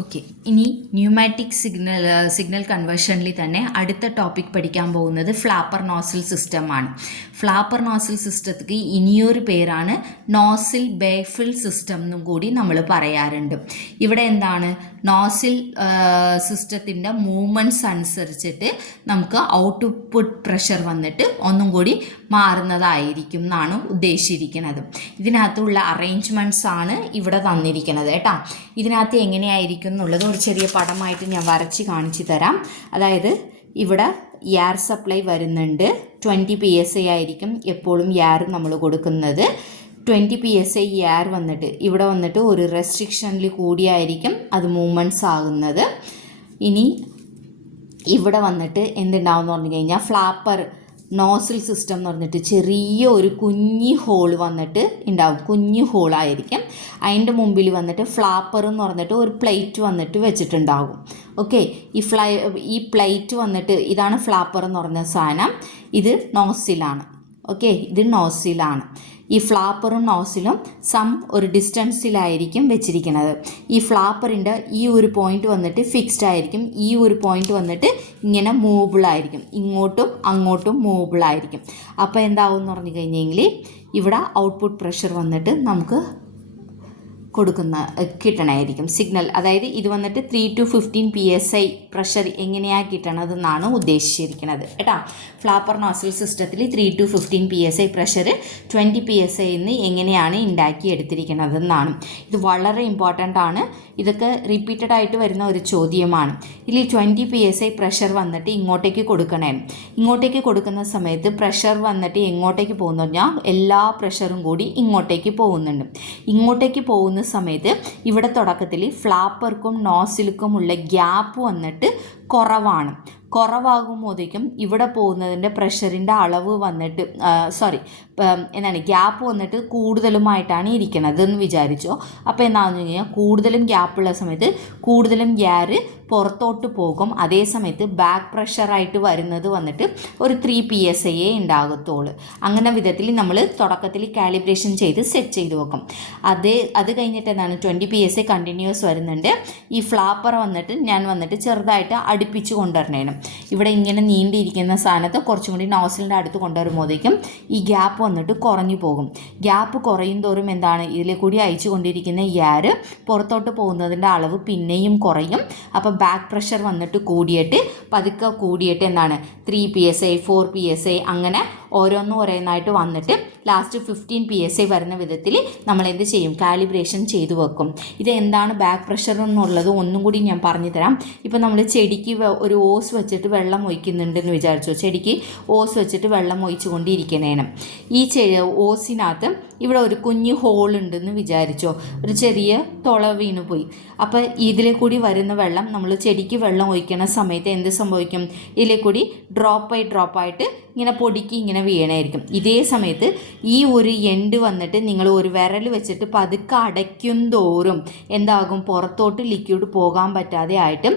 Okay, ഇനി pneumatic signal കൺവേർഷനിൽ തന്നെ അടുത്ത ടോപ്പിക് പഠിക്കാൻ പോകുന്നത് ഫ്ലാപ്പർ നോസിൽ സിസ്റ്റമാണ്. ഫ്ലാപ്പർ നോസിൽ സിസ്റ്റത്തിക്ക് ഇനിയൊരു പേരാണ് നോസിൽ ബേഫിൽ സിസ്റ്റം എന്നും കൂടി നമ്മൾ പറയാറുണ്ട്. ഇവിടെ എന്താണ്, നോസിൽ സിസ്റ്റത്തിൻ്റെ മൂവ്മെൻറ്റ്സ് അനുസരിച്ചിട്ട് നമുക്ക് ഔട്ട്പുട്ട് പ്രഷർ വന്നിട്ട് ഒന്നും കൂടി മാറുന്നതായിരിക്കും എന്നാണ് ഉദ്ദേശിച്ചിരിക്കുന്നത്. ഇതിനകത്തുള്ള അറേഞ്ച്മെൻറ്റ്സ് ആണ് ഇവിടെ തന്നിരിക്കുന്നത് കേട്ടോ. ഇതിനകത്ത് എങ്ങനെയായിരിക്കും എന്നുള്ളത് ഒരു ചെറിയ പടമായിട്ട് ഞാൻ വരച്ച് കാണിച്ചു തരാം. അതായത് ഇവിടെ എയർ സപ്ലൈ വരുന്നുണ്ട്. 20 PSI ആയിരിക്കും എപ്പോഴും എയർ നമ്മൾ കൊടുക്കുന്നത്. 20 PSI എയർ വന്നിട്ട് ഇവിടെ വന്നിട്ട് ഒരു റെസ്ട്രിക്ഷനിൽ കൂടിയായിരിക്കും അത് മൂവ്മെൻറ്റ്സ് ആകുന്നത്. ഇനി ഇവിടെ വന്നിട്ട് എന്തുണ്ടാവും എന്ന് പറഞ്ഞു കഴിഞ്ഞാൽ ഫ്ലാപ്പർ നോസിൽ സിസ്റ്റം എന്ന് പറഞ്ഞിട്ട് ചെറിയ ഒരു കുഞ്ഞി ഹോൾ വന്നിട്ട് ഉണ്ടാവും. കുഞ്ഞു ഹോളായിരിക്കും. അതിൻ്റെ മുമ്പിൽ വന്നിട്ട് ഫ്ലാപ്പർ എന്ന് പറഞ്ഞിട്ട് ഒരു പ്ലേറ്റ് വന്നിട്ട് വെച്ചിട്ടുണ്ടാകും. ഓക്കെ, ഈ പ്ലേറ്റ് വന്നിട്ട് ഇതാണ് ഫ്ലാപ്പർ എന്ന് പറഞ്ഞ സാധനം. ഇത് നോസിലാണ്. ഓക്കെ, ഇത് നോസിലാണ്. ഈ ഫ്ലാപ്പറും നോസിലും ഒരു ഡിസ്റ്റൻസിലായിരിക്കും വെച്ചിരിക്കുന്നത്. ഈ ഫ്ലാപ്പറിൻ്റെ ഈ ഒരു പോയിന്റ് വന്നിട്ട് ഫിക്സ്ഡ് ആയിരിക്കും. ഈ ഒരു പോയിന്റ് വന്നിട്ട് ഇങ്ങനെ മൂവബിളായിരിക്കും. ഇങ്ങോട്ടും അങ്ങോട്ടും മൂവബിളായിരിക്കും. അപ്പോൾ എന്താവും എന്ന് പറഞ്ഞു കഴിഞ്ഞെങ്കിൽ ഇവിടെ ഔട്ട്പുട്ട് പ്രഷർ വന്നിട്ട് നമുക്ക് കിട്ടണമായിരിക്കും സിഗ്നൽ. അതായത് ഇത് വന്നിട്ട് 3 to 15 PSI പ്രഷർ എങ്ങനെയാണ് കിട്ടണതെന്നാണ് ഉദ്ദേശിച്ചിരിക്കുന്നത് കേട്ടോ. ഫ്ലാപ്പർ നോസിൽ സിസ്റ്റത്തിൽ 3 to 15 PSI പ്രഷർ 20 PSI എന്ന് എങ്ങനെയാണ് ഉണ്ടാക്കി എടുത്തിരിക്കുന്നതെന്നാണ്. ഇത് വളരെ ഇമ്പോർട്ടൻ്റ് ആണ്. ഇതൊക്കെ റിപ്പീറ്റഡ് ആയിട്ട് വരുന്ന ഒരു ചോദ്യമാണ്. ഇതിൽ 20 PSI പ്രഷർ വന്നിട്ട് ഇങ്ങോട്ടേക്ക് കൊടുക്കണേ. ഇങ്ങോട്ടേക്ക് കൊടുക്കുന്ന സമയത്ത് പ്രഷർ വന്നിട്ട് എങ്ങോട്ടേക്ക് പോകുന്നു പറഞ്ഞാൽ എല്ലാ പ്രഷറും കൂടി ഇങ്ങോട്ടേക്ക് പോകുന്നുണ്ട്. ഇങ്ങോട്ടേക്ക് പോകുന്ന സമയത്ത് ഇവിടെ തുടക്കത്തിൽ ഫ്ലാപ്പർക്കും നോസിൽക്കുമുള്ള ഗ്യാപ്പ് വന്നിട്ട് കുറവാകുമ്പോഴേക്കും ഇവിടെ പോകുന്നതിൻ്റെ പ്രഷറിൻ്റെ അളവ് വന്നിട്ട് ഗ്യാപ്പ് വന്നിട്ട് കൂടുതലുമായിട്ടാണ് ഇരിക്കുന്നത് എന്ന് വിചാരിച്ചോ. അപ്പോൾ എന്താണെന്ന് വെച്ച് കഴിഞ്ഞാൽ കൂടുതലും ഗ്യാപ്പുള്ള സമയത്ത് കൂടുതലും എയർ പുറത്തോട്ട് പോകും. അതേ സമയത്ത് ബാക്ക് പ്രഷറായിട്ട് വരുന്നത് വന്നിട്ട് ഒരു 3 PSI ഉണ്ടാകത്തുള്ളൂ. അങ്ങനെ വിധത്തിൽ നമ്മൾ തുടക്കത്തിൽ കാലിബ്രേഷൻ ചെയ്ത് സെറ്റ് ചെയ്ത് വെക്കും. അത് കഴിഞ്ഞിട്ട് എന്താണ് 20 PSI കണ്ടിന്യൂസ് വരുന്നുണ്ട്. ഈ ഫ്ലാപ്പർ വന്നിട്ട് ഞാൻ വന്നിട്ട് ചെറുതായിട്ട് അടുപ്പിച്ച് കൊണ്ടുവരണേനും. ഇവിടെ ഇങ്ങനെ നീണ്ടിരിക്കുന്ന സാധനത്തെ കുറച്ചും കൂടി നോസിലിൻ്റെ അടുത്ത് കൊണ്ടുവരുമ്പോഴേക്കും ഈ ഗ്യാപ്പ് വന്നിട്ട് കുറഞ്ഞു പോകും. ഗ്യാപ്പ് കുറയും തോറും എന്താണ്, ഇതിലെ കൂടി അയച്ചു കൊണ്ടിരിക്കുന്ന എയർ പുറത്തോട്ട് പോകുന്നതിൻ്റെ അളവ് പിന്നെയും കുറയും. അപ്പോൾ ബാക്ക് പ്രഷർ വന്നിട്ട് പതുക്കെ കൂടിയിട്ട് എന്താണ് 3 PSI 4 PSI അങ്ങനെ ഓരോന്നായിട്ട് വന്നിട്ട് ലാസ്റ്റ് 15 PSI വരുന്ന വിധത്തിൽ നമ്മൾ എന്ത് ചെയ്യും, കാലിബ്രേഷൻ ചെയ്തു വെക്കും. ഇത് എന്താണ് ബാക്ക് പ്രഷർ എന്നുള്ളത് ഒന്നും കൂടി ഞാൻ പറഞ്ഞു തരാം. ഇപ്പോൾ നമ്മൾ ചെടിക്ക് ഒരു ഓസ് വെച്ചിട്ട് വെള്ളം ഒഴിക്കുന്നുണ്ടെന്ന് വിചാരിച്ചോ. ചെടിക്ക് ഓസ് വെച്ചിട്ട് വെള്ളം ഒഴിച്ചു കൊണ്ടിരിക്കണേനും. ഈ ഓസിനകത്ത് ഇവിടെ ഒരു കുഞ്ഞു ഹോൾ ഉണ്ടെന്ന് വിചാരിച്ചോ. ഒരു ചെറിയ തുള വീണ് പോയി. അപ്പോൾ ഇതിലെ കൂടി വരുന്ന വെള്ളം നമ്മൾ ചെടിക്ക് വെള്ളം ഒഴിക്കുന്ന സമയത്ത് എന്ത് സംഭവിക്കും, ഇതിലെ കൂടി ഡ്രോപ്പായിട്ട് ഇങ്ങനെ പൊടിക്ക് ഇങ്ങനെ വീണായിരിക്കും. ഇതേ സമയത്ത് ഈ ഒരു എൻഡ് വന്നിട്ട് നിങ്ങൾ ഒരു വിരൽ വെച്ചിട്ട് പതുക്കെ അടയ്ക്കും തോറും എന്താകും, പുറത്തോട്ട് ലിക്വിഡ് പോകാൻ പറ്റാതെ ആയിട്ട്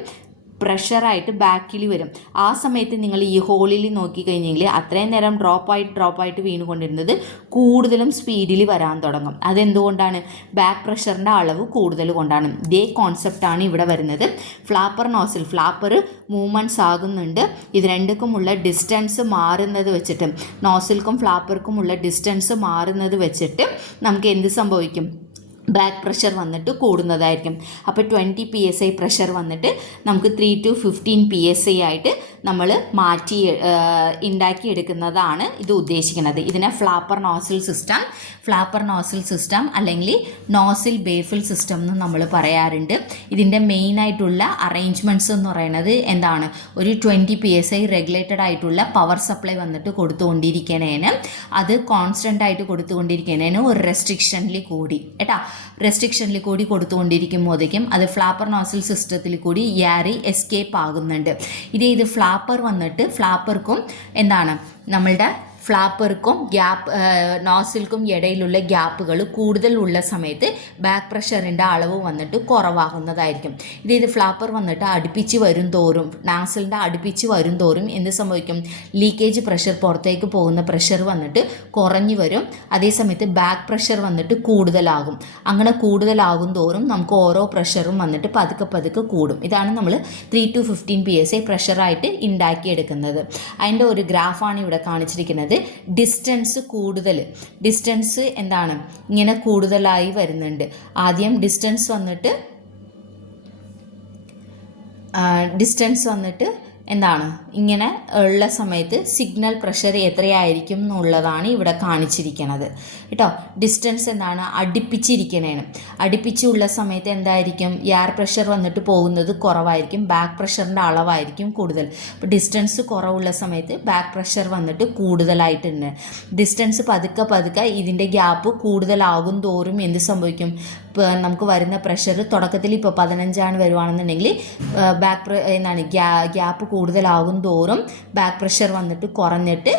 പ്രഷറായിട്ട് ബാക്കിൽ വരും. ആ സമയത്ത് നിങ്ങൾ ഈ ഹോളിൽ നോക്കിക്കഴിഞ്ഞെങ്കിൽ അത്രയും നേരം ഡ്രോപ്പായിട്ട് വീണുകൊണ്ടിരുന്നത് കൂടുതലും സ്പീഡിൽ വരാൻ തുടങ്ങും. അതെന്തുകൊണ്ടാണ്, ബാക്ക് പ്രഷറിൻ്റെ അളവ് കൂടുതൽ കൊണ്ടാണ്. ഇതേ കോൺസെപ്റ്റാണ് ഇവിടെ വരുന്നത്. ഫ്ലാപ്പർ മൂവ്മെൻറ്റ്സ് ആകുന്നുണ്ട്. ഇത് രണ്ടുക്കുമുള്ള ഡിസ്റ്റൻസ് മാറുന്നത് വെച്ചിട്ട്, നോസിൽക്കും ഫ്ലാപ്പർക്കുമുള്ള ഡിസ്റ്റൻസ് മാറുന്നത് വെച്ചിട്ട് നമുക്ക് എന്ത് സംഭവിക്കും, ബാക്ക് പ്രഷർ വന്നിട്ട് കൂടുന്നതായിരിക്കും. അപ്പോൾ 20 PSI പ്രഷർ വന്നിട്ട് നമുക്ക് 3 to 15 PSI ആയിട്ട് നമ്മൾ ഉണ്ടാക്കിയെടുക്കുന്നതാണ് ഇത് ഉദ്ദേശിക്കുന്നത്. ഇതിനെ ഫ്ലാപ്പർ നോസിൽ സിസ്റ്റം അല്ലെങ്കിൽ നോസിൽ ബേഫിൽ സിസ്റ്റം എന്ന് നമ്മൾ പറയാറുണ്ട്. ഇതിൻ്റെ മെയിനായിട്ടുള്ള അറേഞ്ച്മെൻറ്റ്സ് എന്ന് പറയുന്നത് എന്താണ്, ഒരു 20 PSI റെഗുലേറ്റഡ് ആയിട്ടുള്ള പവർ സപ്ലൈ വന്നിട്ട് കൊടുത്തുകൊണ്ടിരിക്കണേന്, അത് കോൺസ്റ്റൻ്റ് ആയിട്ട് കൊടുത്തുകൊണ്ടിരിക്കണേന് ഒരു റെസ്ട്രിക്ഷനിൽ കൂടി കൊടുത്തുകൊണ്ടിരിക്കുമ്പോഴേക്കും അത് ഫ്ലാപ്പർ നോസിൽ സിസ്റ്റത്തിൽ കൂടി എയർ എസ്കേപ്പ് ആകുന്നുണ്ട്. ഇത് ഫ്ലാപ്പർ വന്നിട്ട് ഫ്ലാപ്പർക്കും എന്താണ്, നമ്മളുടെ ഫ്ലാപ്പർക്കും നോസിൽക്കും ഇടയിലുള്ള ഗ്യാപ്പുകൾ കൂടുതലുള്ള സമയത്ത് ബാക്ക് പ്രഷറിൻ്റെ അളവ് വന്നിട്ട് കുറവാകുന്നതായിരിക്കും. ഇത് ഫ്ലാപ്പർ വന്നിട്ട് അടുപ്പിച്ച് വരും തോറും, നാസിലിൻ്റെ അടുപ്പിച്ച് വരും തോറും എന്ത് സംഭവിക്കും? ലീക്കേജ് പ്രഷർ, പുറത്തേക്ക് പോകുന്ന പ്രഷർ വന്നിട്ട് കുറഞ്ഞു വരും. അതേസമയത്ത് ബാക്ക് പ്രഷർ വന്നിട്ട് കൂടുതലാകും. അങ്ങനെ കൂടുതലാകും തോറും നമുക്ക് ഓരോ പ്രഷറും വന്നിട്ട് പതുക്കെ പതുക്കെ കൂടും. ഇതാണ് നമ്മൾ 3 to 15 PSI പ്രഷറായിട്ട് ഉണ്ടാക്കിയെടുക്കുന്നത്. അതിൻ്റെ ഒരു ഗ്രാഫാണ് ഇവിടെ കാണിച്ചിരിക്കുന്നത്. ഡിസ്റ്റൻസ് കൂടുതൽ, ഡിസ്റ്റൻസ് എന്താണ് ഇങ്ങനെ കൂടുതലായി വരുന്നുണ്ട്. ആദ്യം ഡിസ്റ്റൻസ് വന്നിട്ട് എന്താണ് ഇങ്ങനെ ഉള്ള സമയത്ത് സിഗ്നൽ പ്രഷർ എത്രയായിരിക്കും എന്നുള്ളതാണ് ഇവിടെ കാണിച്ചിരിക്കുന്നത് കേട്ടോ. ഡിസ്റ്റൻസ് എന്താണ് അടുപ്പിച്ചിരിക്കണേന്. അടുപ്പിച്ചുള്ള സമയത്ത് എന്തായിരിക്കും? എയർ പ്രഷർ വന്നിട്ട് പോകുന്നത് കുറവായിരിക്കും, ബാക്ക് പ്രഷറിൻ്റെ അളവായിരിക്കും കൂടുതൽ. അപ്പോൾ ഡിസ്റ്റൻസ് കുറവുള്ള സമയത്ത് ബാക്ക് പ്രഷർ വന്നിട്ട് കൂടുതലായിട്ടുണ്ട്. ഡിസ്റ്റൻസ് പതുക്കെ പതുക്കെ ഇതിൻ്റെ ഗ്യാപ്പ് കൂടുതലാകും തോറും എന്ത് സംഭവിക്കും? നമുക്ക് വരുന്ന പ്രഷർ തുടക്കത്തിൽ ഇപ്പോൾ 15 വരുവാണെന്നുണ്ടെങ്കിൽ ഗ്യാപ്പ് കൂടുതലാകും തോറും ബാക്ക് പ്രഷർ വന്നിട്ട് കുറഞ്ഞിട്ട്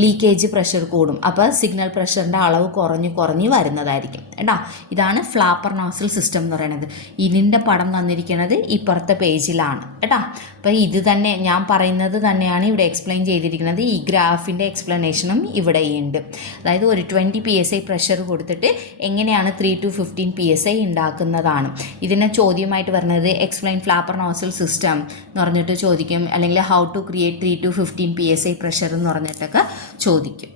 ലീക്കേജ് പ്രഷർ കൂടും. അപ്പോൾ സിഗ്നൽ പ്രഷറിൻ്റെ അളവ് കുറഞ്ഞ് വരുന്നതായിരിക്കും കേട്ടോ. ഇതാണ് ഫ്ലാപ്പർ നോസിൽ സിസ്റ്റം എന്ന് പറയുന്നത്. ഇതിൻ്റെ പടം തന്നിരിക്കുന്നത് ഇപ്പുറത്തെ പേജിലാണ് കേട്ടോ. അപ്പോൾ ഇത് തന്നെ ഞാൻ പറയുന്നത് തന്നെയാണ് ഇവിടെ എക്സ്പ്ലെയിൻ ചെയ്തിരിക്കുന്നത്. ഈ ഗ്രാഫിൻ്റെ എക്സ്പ്ലനേഷനും ഇവിടെയുണ്ട്. അതായത് ഒരു 20 PSI പ്രഷർ കൊടുത്തിട്ട് എങ്ങനെയാണ് 3 to 15 PSI ഉണ്ടാക്കുന്നതാണ്. ഇതിനെ ചോദ്യമായിട്ട് വരുന്നത് എക്സ്പ്ലെയിൻ ഫ്ലാപ്പർ നോസിൽ സിസ്റ്റം എന്ന് പറഞ്ഞിട്ട് ചോദിക്കും, അല്ലെങ്കിൽ how to create 3 to 15 PSI pressure എന്ന് പറഞ്ഞിട്ടൊക്കെ ചോദിക്കും.